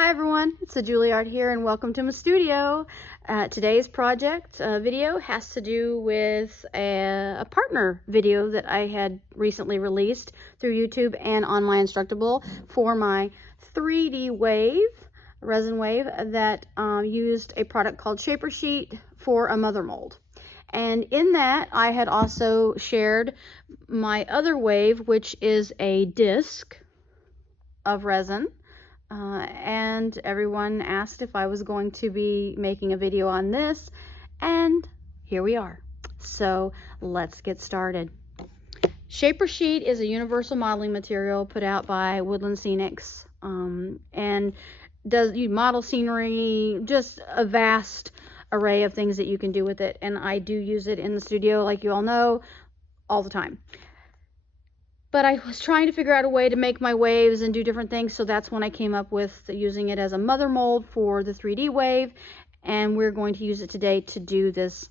Hi everyone, it's the Juilliard here and welcome to my studio. Today's project video has to do with a partner video that I had recently released through YouTube and on my Instructable for my 3D wave, resin wave, that used a product called Shaper Sheet for a mother mold. And in that I had also shared my other wave, which is a disc of resin. And everyone asked if I was going to be making a video on this, and here we are. So let's get started. Shaper Sheet is a universal modeling material put out by Woodland Scenics, and you model scenery, just a vast array of things that you can do with it. And I do use it in the studio, like you all know, all the time. But I was trying to figure out a way to make my waves and do different things, so that's when I came up with using it as a mother mold for the 3D wave, and we're going to use it today to do this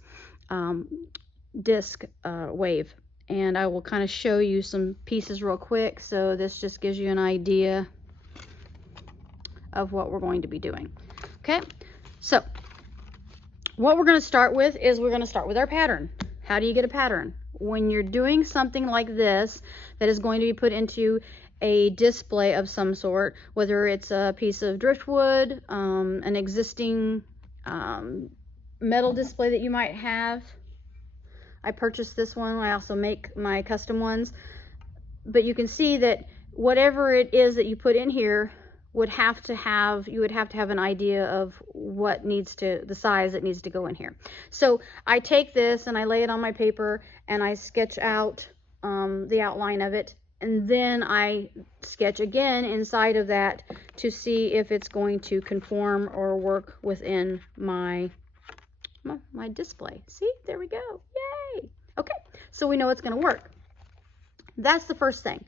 disc wave. And I will kind of show you some pieces real quick, so this just gives you an idea of what we're going to be doing. Okay, so what we're going to start with is we're going to start with our pattern. How do you get a pattern? When you're doing something like this that is going to be put into a display of some sort, whether it's a piece of driftwood, an existing metal display that you might have. I purchased this one. I also make my custom ones. But you can see that whatever it is that you put in here you would have to have an idea of what needs to, the size that needs to go in here. So I take this and I lay it on my paper and I sketch out the outline of it, and then I sketch again inside of that to see if it's going to conform or work within my display. See, there we go. Yay! Okay, so we know it's going to work. That's the first thing.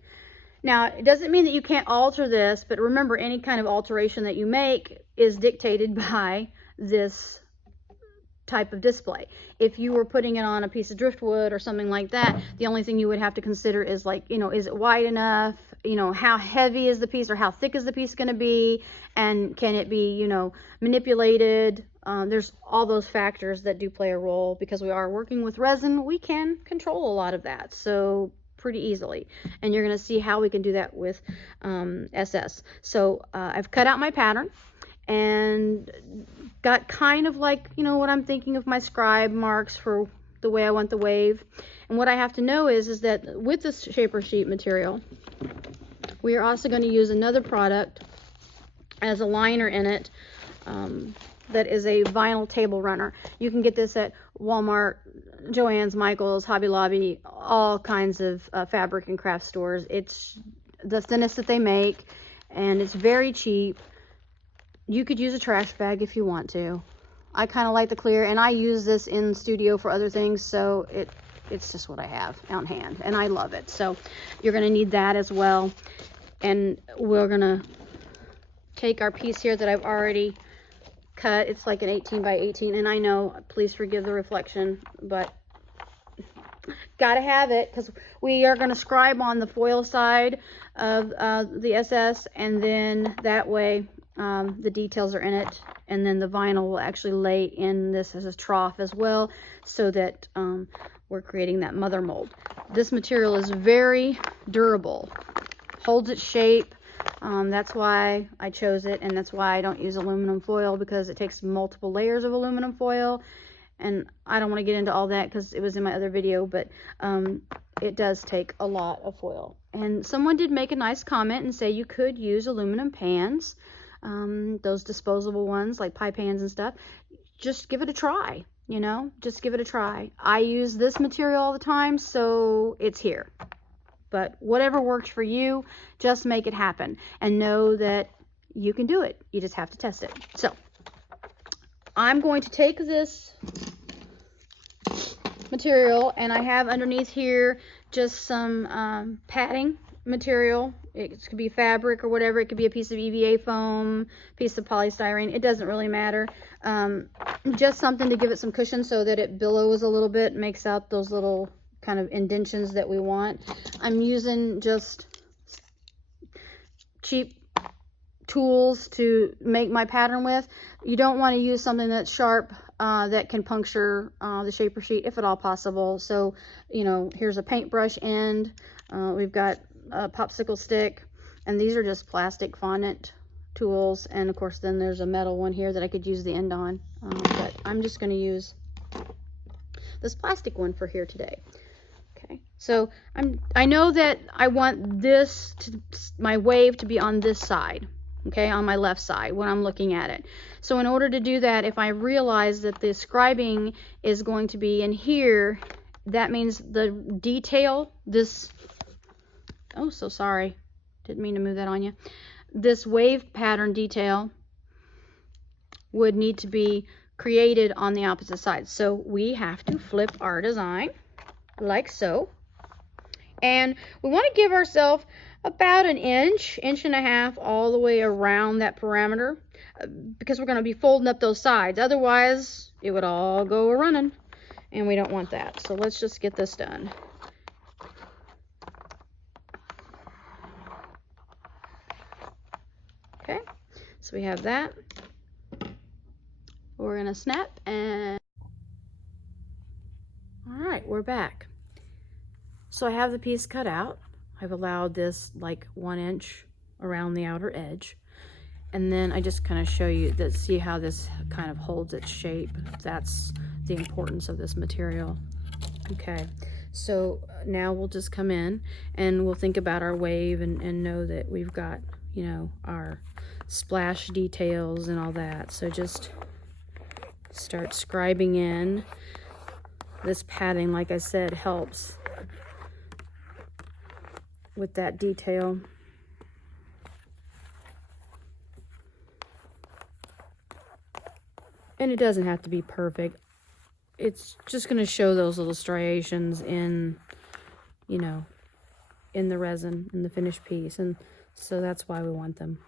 Now, it doesn't mean that you can't alter this, but remember, any kind of alteration that you make is dictated by this type of display. If you were putting it on a piece of driftwood or something like that, the only thing you would have to consider is, like, is it wide enough? How heavy is the piece, or how thick is the piece going to be? And can it be, manipulated? There's all those factors that do play a role. Because we are working with resin, we can control a lot of that. So pretty easily, and you're going to see how we can do that with SS. So I've cut out my pattern and got kind of like, what I'm thinking of my scribe marks for the way I want the wave. And what I have to know is that with this Shaper Sheet material, we are also going to use another product as a liner in it, that is a vinyl table runner. You can get this at Walmart, Joann's, Michael's, Hobby Lobby, all kinds of fabric and craft stores. It's the thinnest that they make, and it's very cheap. You could use a trash bag if you want to. I kind of like the clear, and I use this in studio for other things, so it's just what I have on hand, and I love it. So you're going to need that as well. And we're going to take our piece here that I've already cut. It's like an 18 by 18, and I know, please forgive the reflection, but gotta have it, because we are going to scribe on the foil side of the SS, and then that way the details are in it, and then the vinyl will actually lay in this as a trough as well, so that we're creating that mother mold. This material is very durable, holds its shape. That's why I chose it, and that's why I don't use aluminum foil, because it takes multiple layers of aluminum foil, and I don't want to get into all that because it was in my other video, but it does take a lot of foil. And someone did make a nice comment and say you could use aluminum pans, those disposable ones like pie pans and stuff. Just give it a try, just give it a try. I use this material all the time, so it's here. But whatever works for you, just make it happen. And know that you can do it. You just have to test it. So I'm going to take this material, and I have underneath here just some padding material. It could be fabric or whatever. It could be a piece of EVA foam, piece of polystyrene. It doesn't really matter. Just something to give it some cushion so that it billows a little bit, makes out those little kind of indentions that we want. I'm using just cheap tools to make my pattern with. You don't want to use something that's sharp that can puncture the shaper sheet if at all possible. So, you know, here's a paintbrush end. We've got a popsicle stick, and these are just plastic fondant tools. And of course, then there's a metal one here that I could use the end on. But I'm just going to use this plastic one for here today. Okay, so I know that I want this my wave to be on this side, okay, on my left side when I'm looking at it. So in order to do that, if I realize that the scribing is going to be in here, that means the detail, this, oh, so sorry, didn't mean to move that on you. This wave pattern detail would need to be created on the opposite side. So we have to flip our design like so. And we want to give ourselves about an inch, inch and a half all the way around that parameter, because we're going to be folding up those sides. Otherwise, it would all go running, and we don't want that. So let's just get this done. Okay, so we have that. We're going to snap, and all right, we're back. So I have the piece cut out. I've allowed this like 1 inch around the outer edge. And then I just kind of show you that, see how this kind of holds its shape. That's the importance of this material. Okay, so now we'll just come in and we'll think about our wave and know that we've got, you know, our splash details and all that. So just start scribing in. This padding, like I said, helps with that detail. And it doesn't have to be perfect. It's just going to show those little striations in, you know, in the resin, in the finished piece. And so that's why we want them.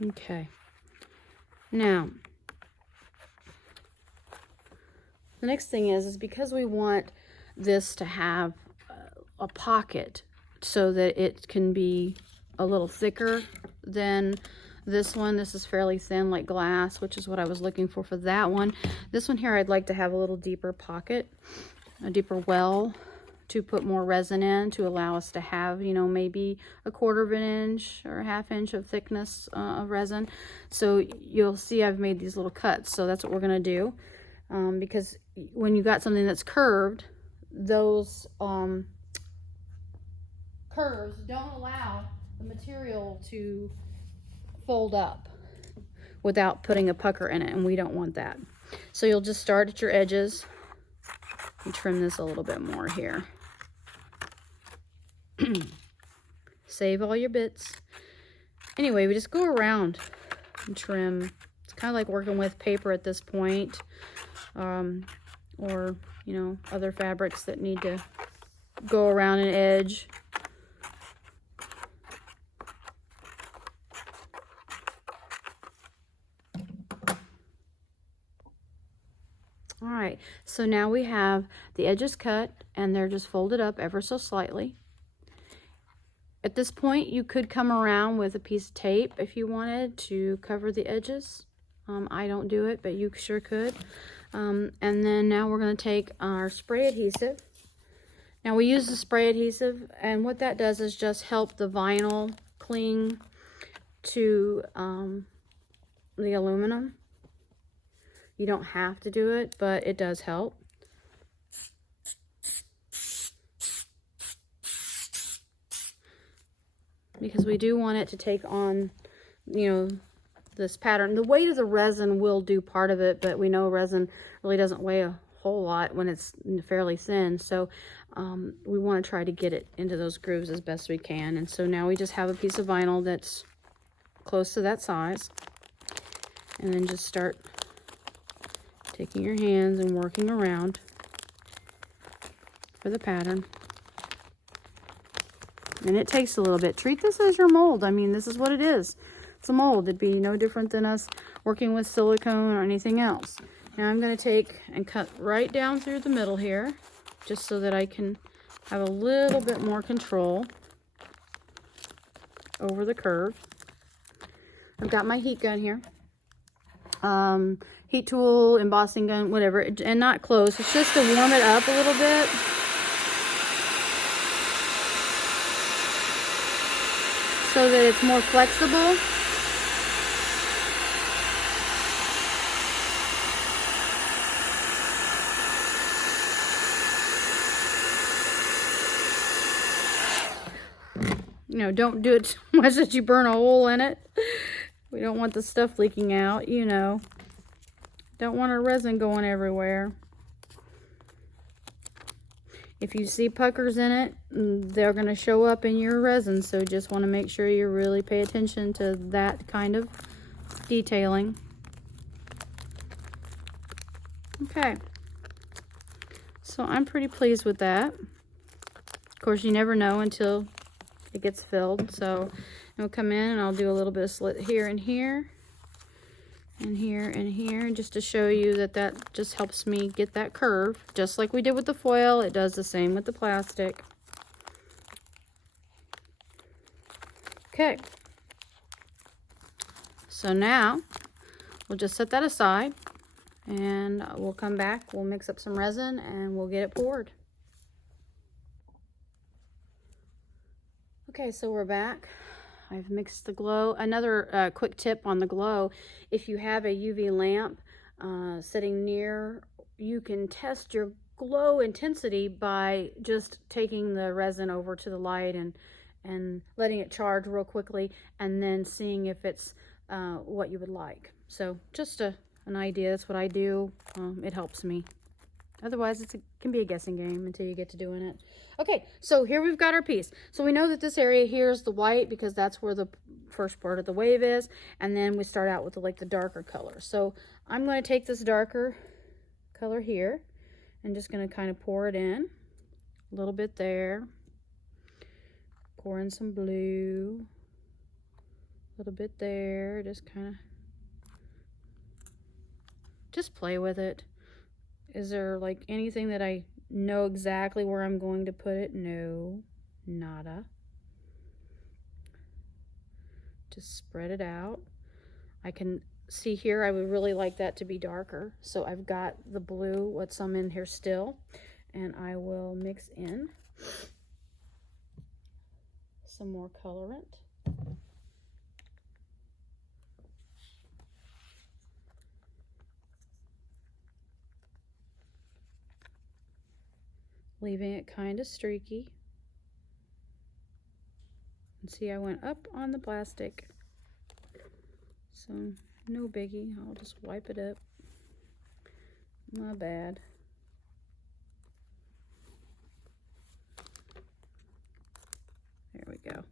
Okay. Now, the next thing is because we want this to have a pocket so that it can be a little thicker than this one. This is fairly thin like glass, which is what I was looking for that one. This one here, I'd like to have a little deeper pocket, a deeper well to put more resin in to allow us to have, you know, maybe 1/4 of an inch or 1/2 inch of thickness of resin. So you'll see I've made these little cuts. So that's what we're going to do. Because when you got something that's curved, those curves don't allow the material to fold up without putting a pucker in it, and we don't want that. So you'll just start at your edges and trim this a little bit more here. Save all your bits. Anyway, we just go around and trim. It's kind of like working with paper at this point. Or, you know, other fabrics that need to go around an edge. All right, so now we have the edges cut and they're just folded up ever so slightly. At this point, you could come around with a piece of tape if you wanted to cover the edges. I don't do it, but you sure could. And then now we're going to take our spray adhesive. Now we use the spray adhesive, and what that does is just help the vinyl cling to the aluminum. You don't have to do it, but it does help. Because we do want it to take on, you know, this pattern. The weight of the resin will do part of it, but we know resin really doesn't weigh a whole lot when it's fairly thin. So we want to try to get it into those grooves as best we can. And so now we just have a piece of vinyl that's close to that size. And then just start taking your hands and working around for the pattern. And it takes a little bit. Treat this as your mold. I mean, this is what it is. It's a mold. It'd be no different than us working with silicone or anything else. Now I'm going to take and cut right down through the middle here, just so that I can have a little bit more control. over the curve. I've got my heat gun here. Heat tool, embossing gun, whatever, and not close. It's just to warm it up a little bit. So that it's more flexible. You know, don't do it so much that you burn a hole in it. We don't want the stuff leaking out, you know. Don't want our resin going everywhere. If you see puckers in it, they're going to show up in your resin. So just want to make sure you really pay attention to that kind of detailing. Okay. So I'm pretty pleased with that. Of course, you never know until it gets filled. So I'll come in and I'll do a little bit of slit here and here. And here and here, just to show you that that just helps me get that curve. Just like we did with the foil, it does the same with the plastic. Okay. So now, we'll just set that aside. And we'll come back, we'll mix up some resin, and we'll get it poured. Okay, so we're back. I've mixed the glow. Another quick tip on the glow, if you have a UV lamp sitting near, you can test your glow intensity by just taking the resin over to the light and letting it charge real quickly, and then seeing if it's what you would like. So just an idea. That's what I do. It helps me. Otherwise, it can be a guessing game until you get to doing it. Okay, so here we've got our piece. So we know that this area here is the white because that's where the first part of the wave is. And then we start out with the darker color. So I'm going to take this darker color here and just going to kind of pour it in. A little bit there. Pour in some blue. A little bit there. Just kind of... just play with it. Is there like anything that I know exactly where I'm going to put it? No, nada. Just spread it out. I can see here, I would really like that to be darker. So I've got the blue, what's some in here still, and I will mix in some more colorant. Leaving it kind of streaky. And see, I went up on the plastic. So, no biggie. I'll just wipe it up. My bad. There we go.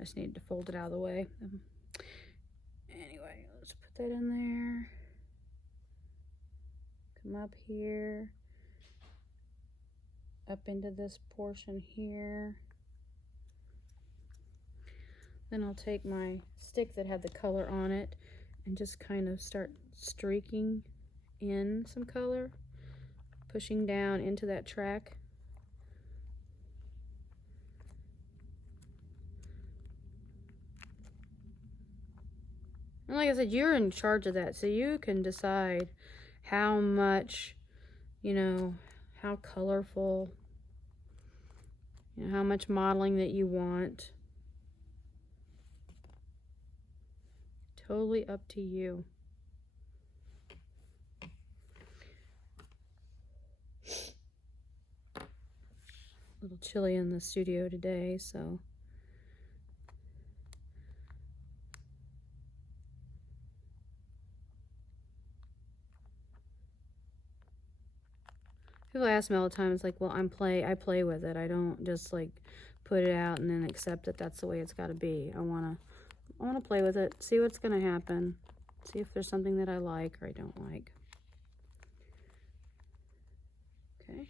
I just needed to fold it out of the way. Anyway, let's put that in there. Come up here. Up into this portion here. Then I'll take my stick that had the color on it and just kind of start streaking in some color, pushing down into that track. And like I said, you're in charge of that, so you can decide how much, you know, how colorful, you know, how much modeling that you want. Totally up to you. A little chilly in the studio today, so people ask me all the time, it's like, well, I play with it. I don't just like put it out and then accept that that's the way it's got to be. I want to play with it, see what's going to happen, see if there's something that I like or I don't like. Okay.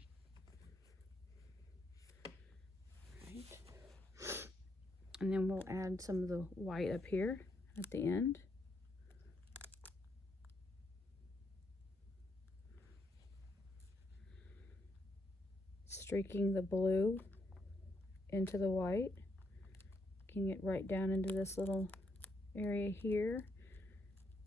All right. And then we'll add some of the white up here at the end. Streaking the blue into the white, can get right down into this little area here.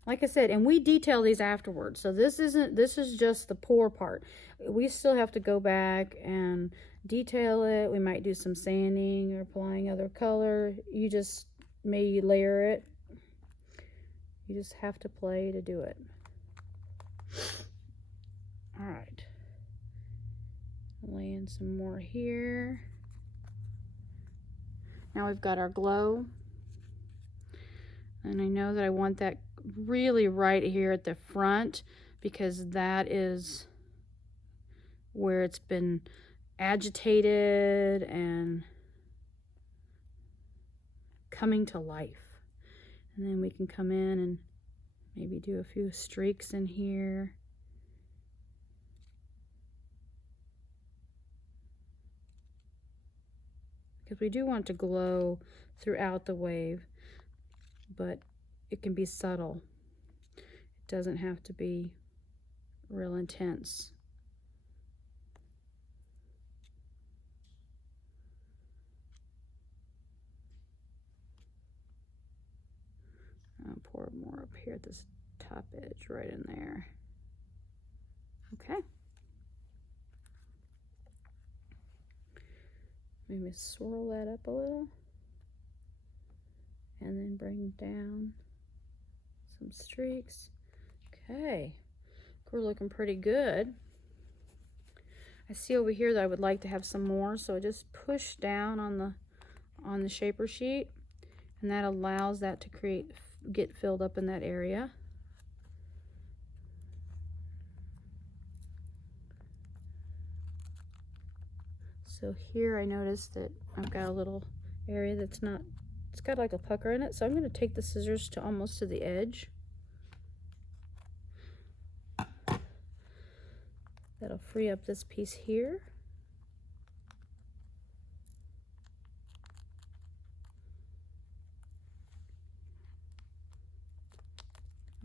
Like I said, and we detail these afterwards, so this is just the pour part. We still have to go back and detail it. We might do some sanding or applying other color. You just may layer it. You just have to play to do it. All right, lay in some more here. Now we've got our glow, and I know that I want that really right here at the front, because that is where it's been agitated and coming to life. And then we can come in and maybe do a few streaks in here. Because we do want to glow throughout the wave, but it can be subtle. It doesn't have to be real intense. I'll pour more up here at this top edge, right in there. Okay. Maybe swirl that up a little, and then bring down some streaks. Okay, we're looking pretty good. I see over here that I would like to have some more, so I just push down on the shaper sheet, and that allows that to get filled up in that area. So here I noticed that I've got a little area that's not, it's got like a pucker in it, so I'm going to take the scissors to almost to the edge. That'll free up this piece here.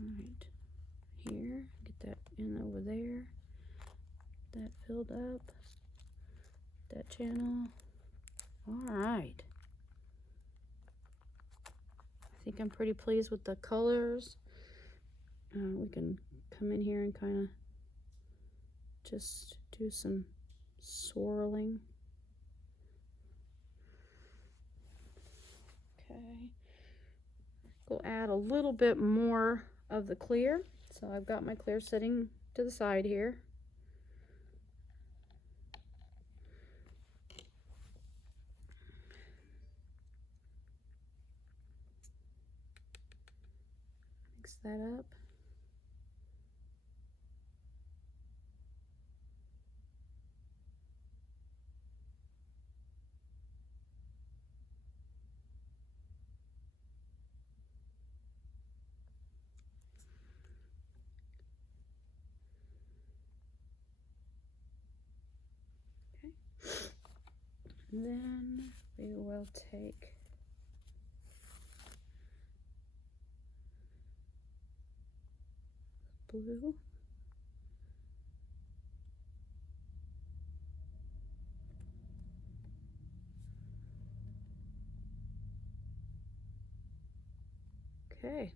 All right, here, get that in over there, that filled up, that channel. All right, I think I'm pretty pleased with the colors. We can come in here and kind of just do some swirling. Okay, we'll add a little bit more of the clear. So I've got my clear sitting to the side here. Mix that up. And then we will take blue. Okay.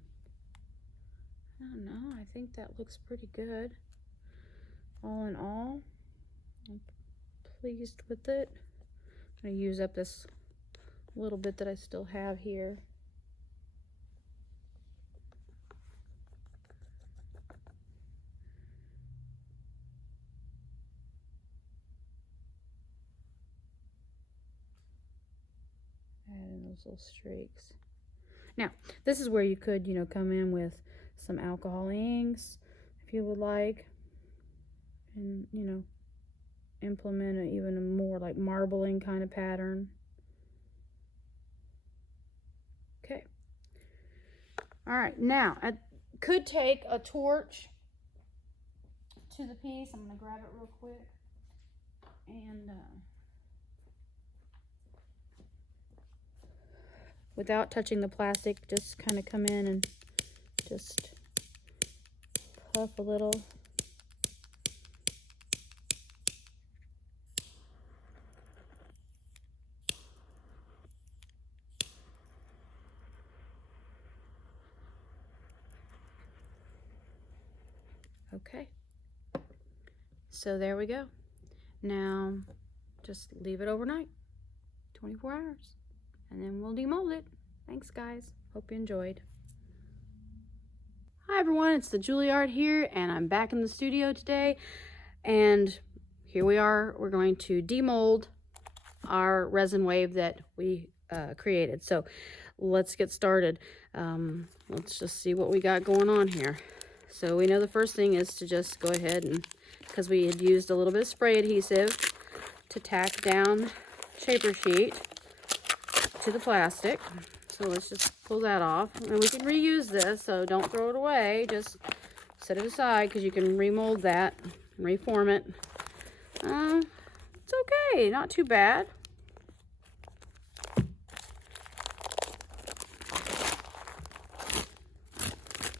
I don't know, I think that looks pretty good. All in all, I'm pleased with it. I'm going to use up this little bit that I still have here. Add in those little streaks. Now, this is where you could, come in with some alcohol inks if you would like, and, implement even a more like marbling kind of pattern. Okay. All right, now I could take a torch to the piece. I'm going to grab it real quick and without touching the plastic, just kind of come in and just puff a little. Okay, so there we go. Now just leave it overnight, 24 hours, and then we'll demold it. Thanks guys, hope you enjoyed. Hi everyone, it's the Juilliard here, and I'm back in the studio today, and here we are. We're going to demold our resin wave that we created. So let's get started. Let's just see what we got going on here. So we know the first thing is to just go ahead and, because we had used a little bit of spray adhesive to tack down shaper sheet to the plastic. So let's just pull that off, and we can reuse this, so don't throw it away. Just set it aside because you can remold that and reform it. It's okay, not too bad.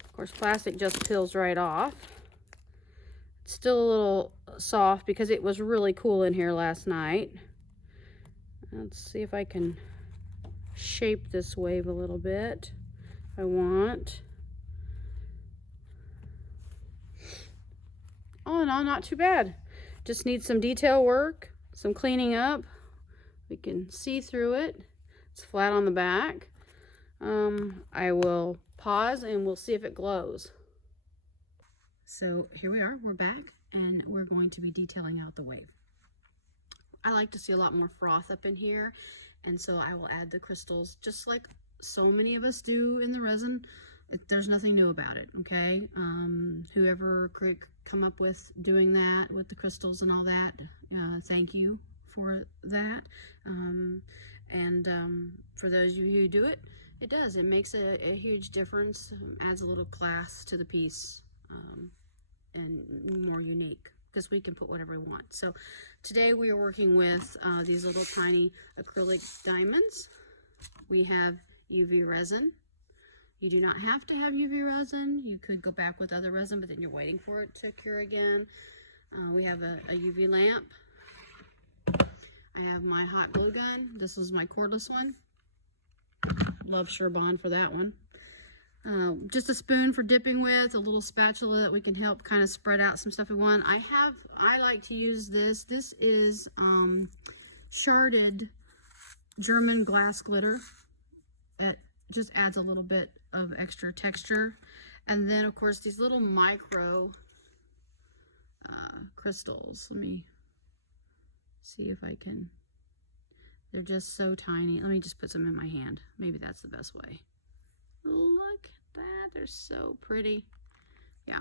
Of course, plastic just peels right off. It's still a little soft because it was really cool in here last night. Let's see if I can shape this wave a little bit if I want. Oh no, not too bad. Just needs some detail work, some cleaning up. We can see through it. It's flat on the back. I will pause and we'll see if it glows. So here we are, we're back, and we're going to be detailing out the wave. I like to see a lot more froth up in here, and so I will add the crystals just like so many of us do in the resin. There's nothing new about it, okay? Whoever could come up with doing that with the crystals and all that, thank you for that. For those of you who do it, it does. It makes a huge difference, adds a little class to the piece, and more unique, because we can put whatever we want. So today we are working with these little tiny acrylic diamonds. We have UV resin. You do not have to have UV resin. You could go back with other resin, but then you're waiting for it to cure again. We have a UV lamp. I have my hot glue gun. This is my cordless one. Love Surebond for that one. Just a spoon for dipping with, a little spatula that we can help kind of spread out some stuff we want. I like to use this. This is sharded German glass glitter. It just adds a little bit of extra texture. And then of course these little micro crystals. Let me see if I can, they're just so tiny. Let me just put some in my hand. Maybe that's the best way. Look at that, they're so pretty. Yeah,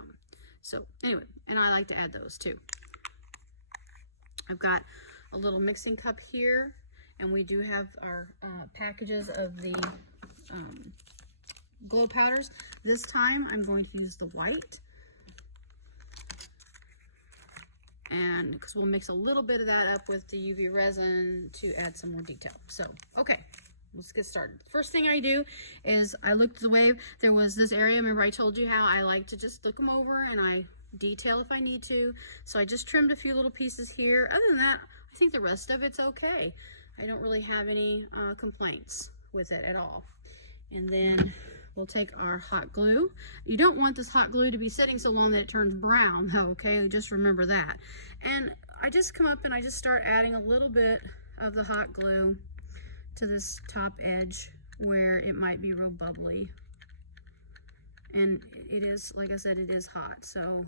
so anyway, and I like to add those too. I've got a little mixing cup here, and we do have our packages of the glow powders. This time I'm going to use the white, and because we'll mix a little bit of that up with the UV resin to add some more detail. So okay, let's get started. First thing I do is I look at the wave. There was this area, remember I told you how I like to just look them over and I detail if I need to. So I just trimmed a few little pieces here. Other than that, I think the rest of it's okay. I don't really have any complaints with it at all. And then we'll take our hot glue. You don't want this hot glue to be sitting so long that it turns brown though, okay? Just remember that. And I just come up and I just start adding a little bit of the hot glue to this top edge where it might be real bubbly. And it is, like I said, it is hot, so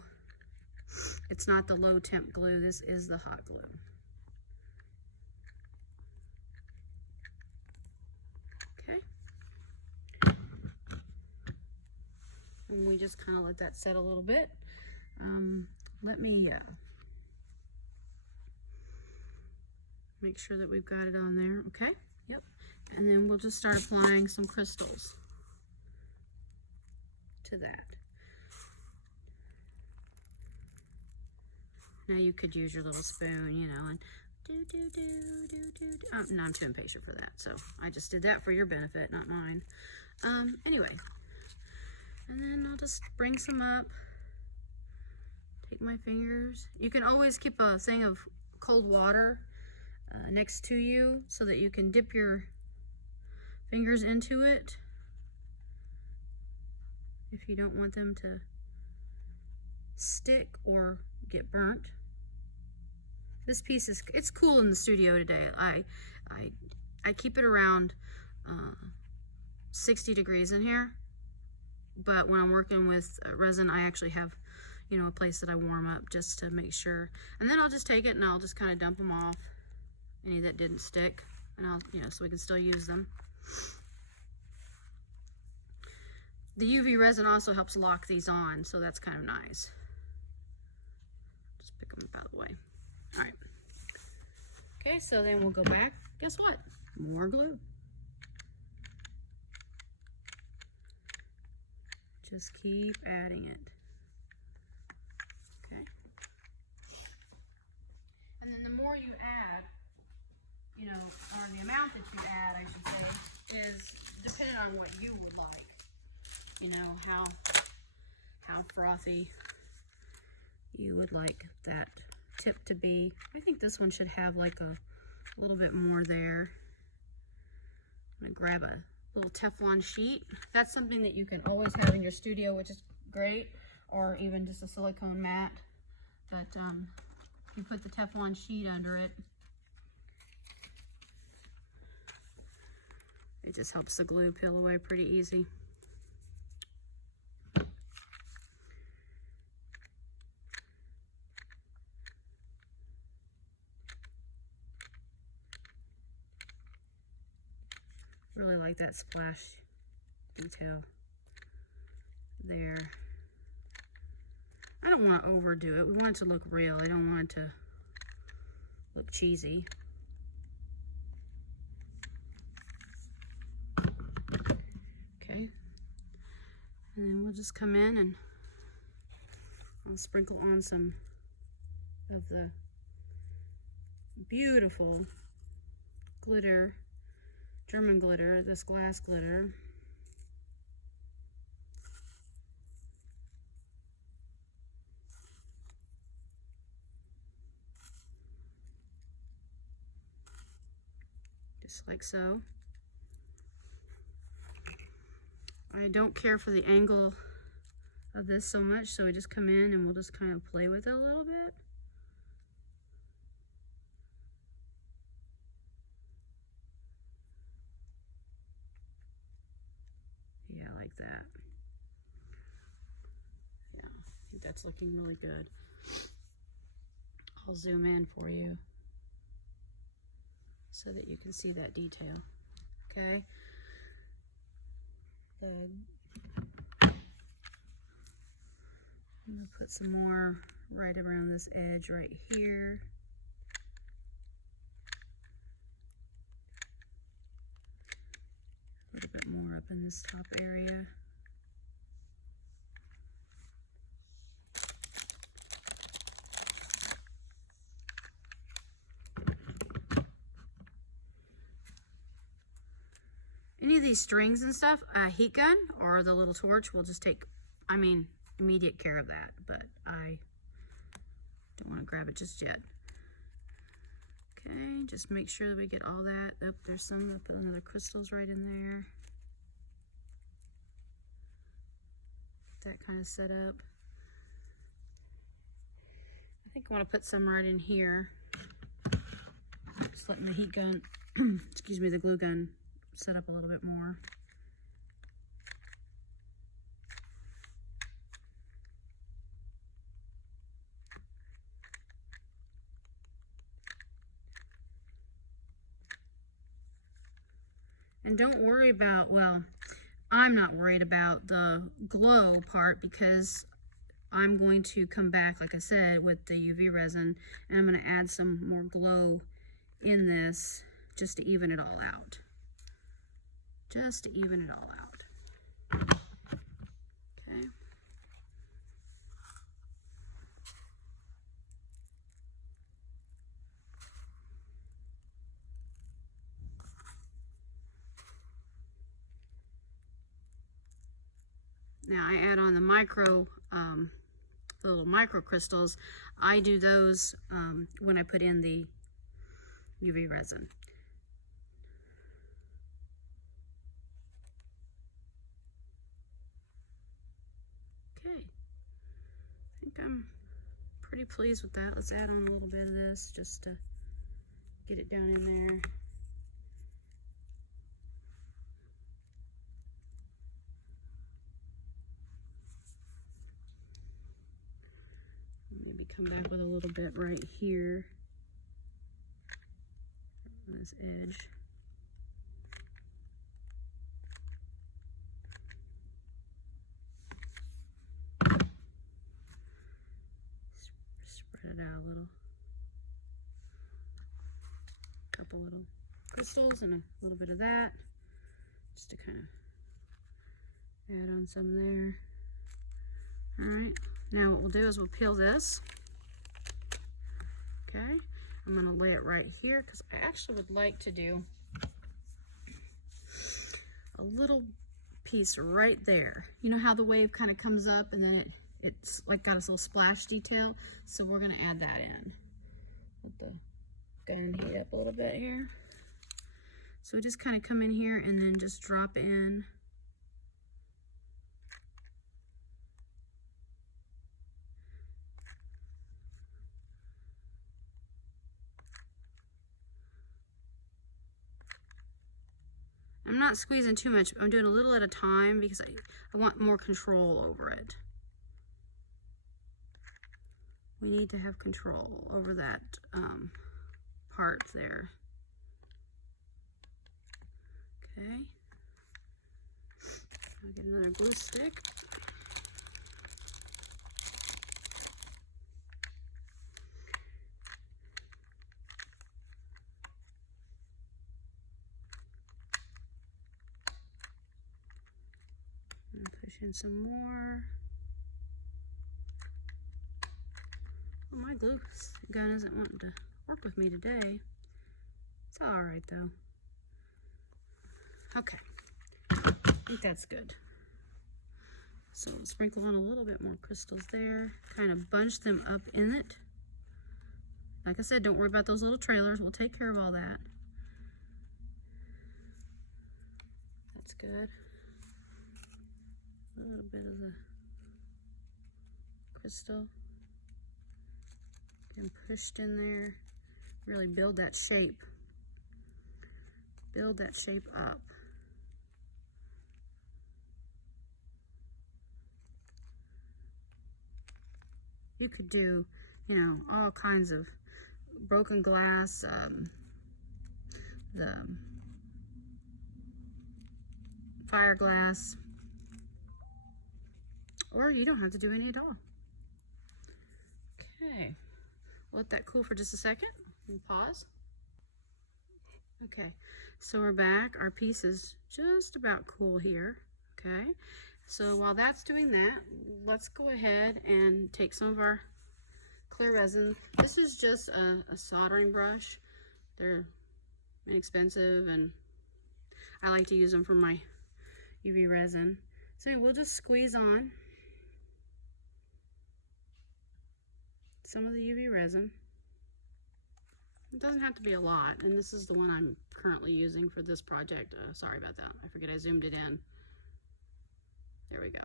it's not the low temp glue, this is the hot glue. Okay. And we just kind of let that set a little bit. Let me make sure that we've got it on there, okay? Yep. And then we'll just start applying some crystals to that. Now you could use your little spoon, you know, and do. Oh, no, I'm too impatient for that, so I just did that for your benefit, not mine. Anyway, and then I'll just bring some up. Take my fingers. You can always keep a thing of cold water next to you so that you can dip your fingers into it if you don't want them to stick or get burnt. This piece is, it's cool in the studio today. I keep it around 60 degrees in here, but when I'm working with resin, I actually have, you know, a place that I warm up just to make sure. And then I'll just take it and I'll just kind of dump them off, any that didn't stick, and I'll, you know, so we can still use them. The UV resin also helps lock these on, so that's kind of nice. Just pick them up out of the way. All right. Okay, so then we'll go back. Guess what? More glue. Just keep adding it. Okay. And then the more you add, you know, or the amount that you add, I should say, is dependent on what you would like. You know, how frothy you would like that tip to be. I think this one should have like a little bit more there. I'm gonna grab a little Teflon sheet. That's something that you can always have in your studio, which is great, or even just a silicone mat. But you put the Teflon sheet under it. It just helps the glue peel away pretty easy. Really like that splash detail there. I don't want to overdo it. We want it to look real. I don't want it to look cheesy. Okay. And then we'll just come in and I'll sprinkle on some of the beautiful glitter, German glitter, this glass glitter. Just like so. I don't care for the angle of this so much, so we just come in and we'll just kind of play with it a little bit. Yeah, like that. Yeah, I think that's looking really good. I'll zoom in for you so that you can see that detail. Okay. I'm gonna put some more right around this edge right here. A little bit more up in this top area. Any of these strings and stuff, a heat gun or the little torch will just take, immediate care of that, but I don't want to grab it just yet. Okay, just make sure that we get all that. Oh, there's some, I'll put another crystals right in there. That kind of set up. I think I want to put some right in here. Just letting the heat gun, excuse me, the glue gun set up a little bit more. And don't worry about, well, I'm not worried about the glow part because I'm going to come back, like I said, with the UV resin, and I'm going to add some more glow in this just to even it all out. Just to even it all out. Okay. Now I add on the little micro crystals. I do those when I put in the UV resin. Okay, I think I'm pretty pleased with that. Let's add on a little bit of this just to get it down in there. Maybe come back with a little bit right here on this edge. Spread it out a little. A couple little crystals and a little bit of that, just to kind of add on some there. All right, now what we'll do is we'll peel this. Okay, I'm gonna lay it right here because I actually would like to do a little piece right there. You know how the wave kind of comes up and then it's like got this little splash detail? So we're gonna add that in. Let the gun heat up a little bit here. So we just kind of come in here and then just drop in I'm not squeezing too much. I'm doing a little at a time because I want more control over it. We need to have control over that part there. Okay. I'll get another glue stick. And push in some more. Well, my glue gun isn't wanting to work with me today. It's all right though. Okay, I think that's good. So sprinkle on a little bit more crystals there, kind of bunch them up in it. Like I said, don't worry about those little trailers. We'll take care of all that. That's good. A little bit of the crystal. Getting pushed in there. Really build that shape. Build that shape up. You could do, you know, all kinds of broken glass, the fire glass, or you don't have to do any at all. Okay, let that cool for just a second and pause. Okay, so we're back. Our piece is just about cool here. Okay, so while that's doing that, let's go ahead and take some of our clear resin. This is just a soldering brush. They're inexpensive and I like to use them for my UV resin. So we'll just squeeze on some of the UV resin. It doesn't have to be a lot, and this is the one I'm currently using for this project. Sorry about that. I forget I zoomed it in. There we go.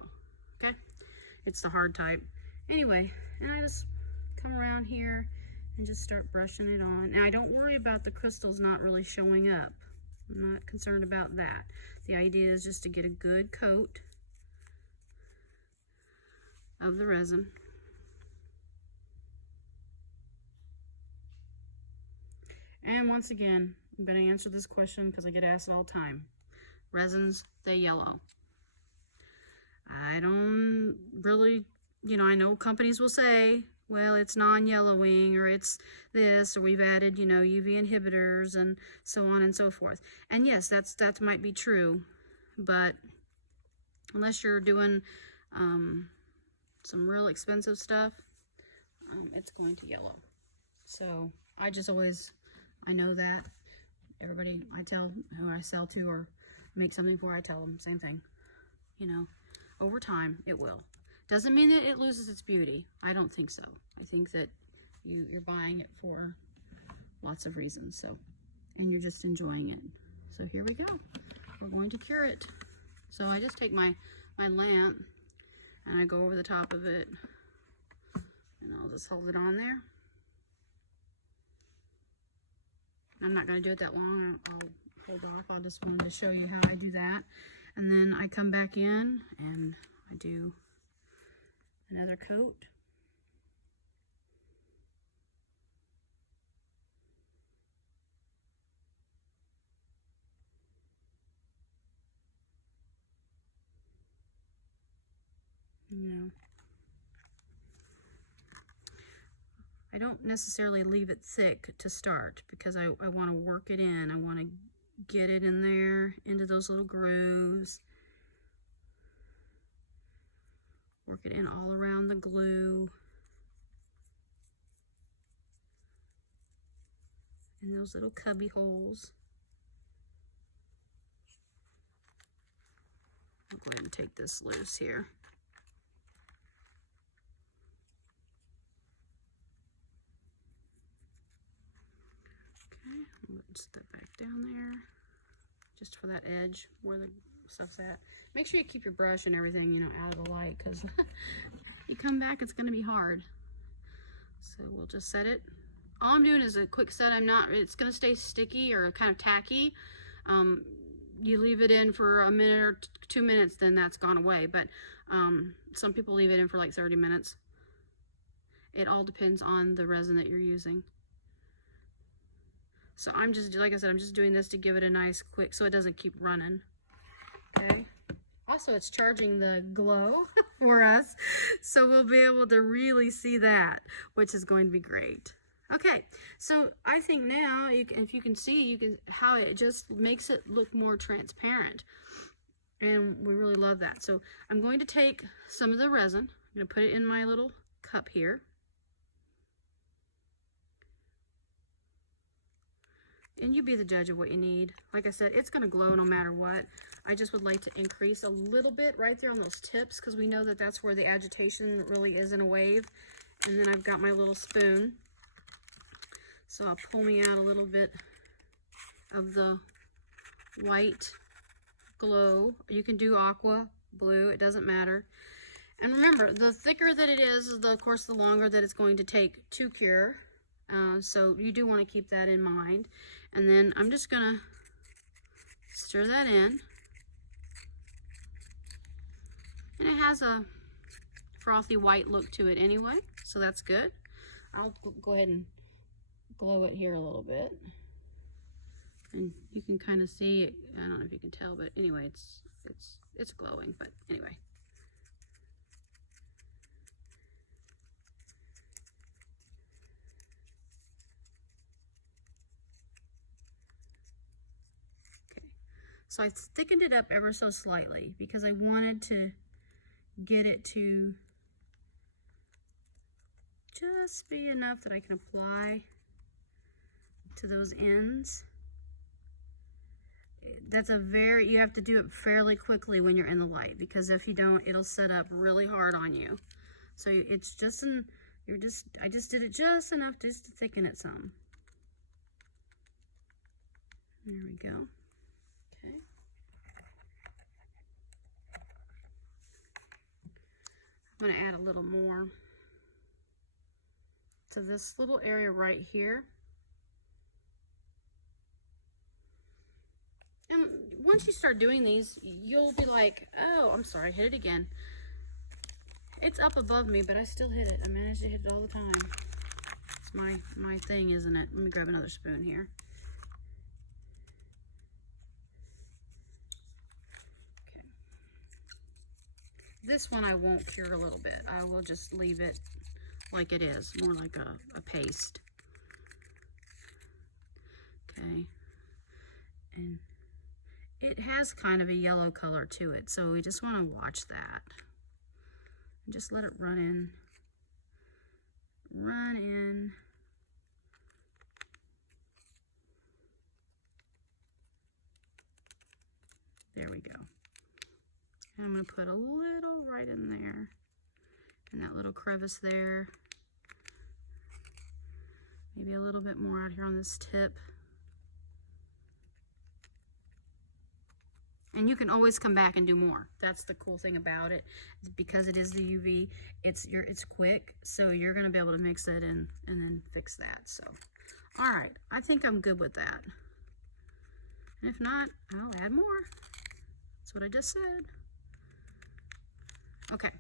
Okay, it's the hard type. Anyway, and I just come around here and just start brushing it on. Now I don't worry about the crystals not really showing up. I'm not concerned about that. The idea is just to get a good coat of the resin. And once again, I'm going to answer this question because I get asked it all the time. Resins, they yellow. I don't really, you know, I know companies will say, well, it's non-yellowing, or it's this, or we've added, you know, UV inhibitors and so on and so forth. And yes, that might be true, but unless you're doing some real expensive stuff, it's going to yellow. So I just always, I know that. Everybody I tell who I sell to or make something for, I tell them same thing. You know, over time it will. Doesn't mean that it loses its beauty. I don't think so. I think that you're buying it for lots of reasons. So, and you're just enjoying it. So here we go. We're going to cure it. So I just take my lamp and I go over the top of it just hold it on there. I'm not going to do it that long. I'll hold off. I just wanted to show you how I do that. And then I come back in and I do another coat. I don't necessarily leave it thick to start because I want to work it in. I want to get it in there into those little grooves. Work it in all around the glue. In those little cubby holes. I'll go ahead and take this loose here. Okay, I'm going to step back down there just for that edge where the stuff's at. Make sure you keep your brush and everything, you know, out of the light, because you come back, it's going to be hard. So we'll just set it. All I'm doing is a quick set. It's going to stay sticky or kind of tacky. You leave it in for a minute or 2 minutes, then that's gone away. But some people leave it in for like 30 minutes. It all depends on the resin that you're using. So I'm just, like I said, I'm just doing this to give it a nice quick, so it doesn't keep running. Okay. Also, it's charging the glow for us, so we'll be able to really see that, which is going to be great. Okay, so I think now, if you can see, how it just makes it look more transparent, and we really love that. So I'm going to take some of the resin. I'm going to put it in my little cup here. And you be the judge of what you need. Like I said, it's going to glow no matter what. I just would like to increase a little bit right there on those tips, because we know that that's where the agitation really is in a wave. And then I've got my little spoon. So I'll pull me out a little bit of the white glow. You can do aqua, blue, it doesn't matter. And remember, the thicker that it is, of course, the longer that it's going to take to cure. So you do want to keep that in mind. And then I'm just going to stir that in. And it has a frothy white look to it anyway, so that's good. I'll go ahead and glow it here a little bit. And you can kind of see it. I don't know if you can tell, but anyway, it's glowing, but anyway. So I thickened it up ever so slightly because I wanted to get it to just be enough that I can apply to those ends. You have to do it fairly quickly when you're in the light, because if you don't, it'll set up really hard on you. So it's just I just did it just enough just to thicken it some. There we go. Okay. I'm going to add a little more to this little area right here. And once you start doing these, you'll be like, oh, I'm sorry, I hit it again. It's up above me, but I still hit it. I manage to hit it all the time. It's my thing, isn't it? Let me grab another spoon here. This one I won't cure a little bit. I will just leave it like it is, more like a paste. Okay. And it has kind of a yellow color to it, so we just want to watch that. And just let it run in. Run in. There we go. And I'm going to put a little right in there, in that little crevice there. Maybe a little bit more out here on this tip. And you can always come back and do more. That's the cool thing about it. Because it is the UV, it's quick, so you're gonna be able to mix it in and then fix that. So, all right, I think I'm good with that. And if not, I'll add more. That's what I just said. Okay.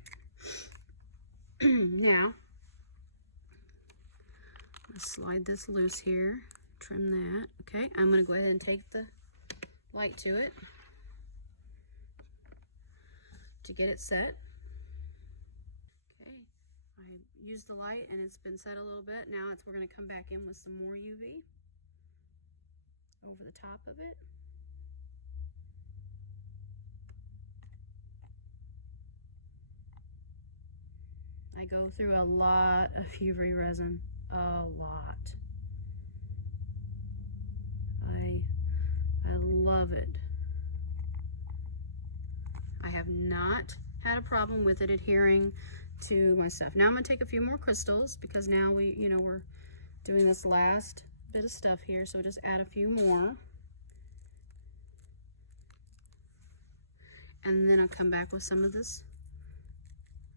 Now, let's slide this loose here, trim that. Okay, I'm gonna go ahead and take the light to it to get it set. Okay, I used the light and it's been set a little bit. Now we're gonna come back in with some more UV over the top of it. I go through a lot of UV resin, a lot. I love it. I have not had a problem with it adhering to my stuff. Now I'm gonna take a few more crystals because now we're doing this last bit of stuff here, so just add a few more. And then I'll come back with some of this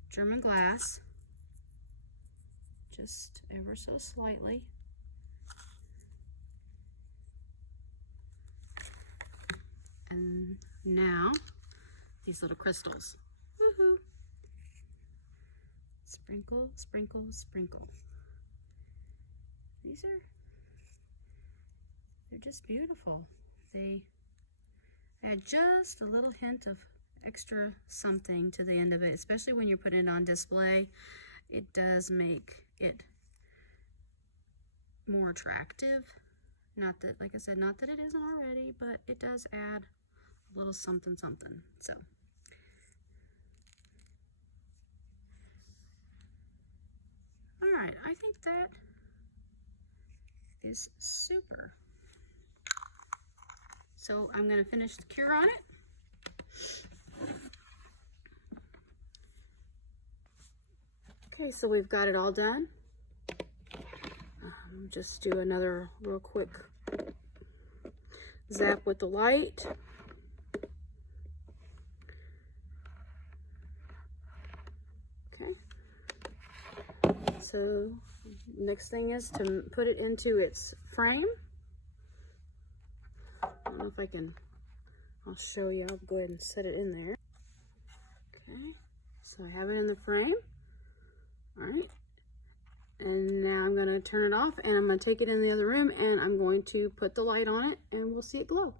German glass, just ever so slightly. And now these little crystals. Woohoo! Sprinkle, sprinkle, sprinkle. They're just beautiful. They add just a little hint of extra something to the end of it, especially when you're putting it on display. It does make it more attractive. Not that, like I said, not that it isn't already, but it does add a little something something. So all right, I think that is super. So I'm going to finish the cure on it. Okay, so we've got it all done. Just do another real quick zap with the light. Okay. So next thing is to put it into its frame. I don't know if I can, I'll show you. I'll go ahead and set it in there. Okay, so I have it in the frame. All right. And now I'm going to turn it off and I'm going to take it in the other room and I'm going to put the light on it and we'll see it glow.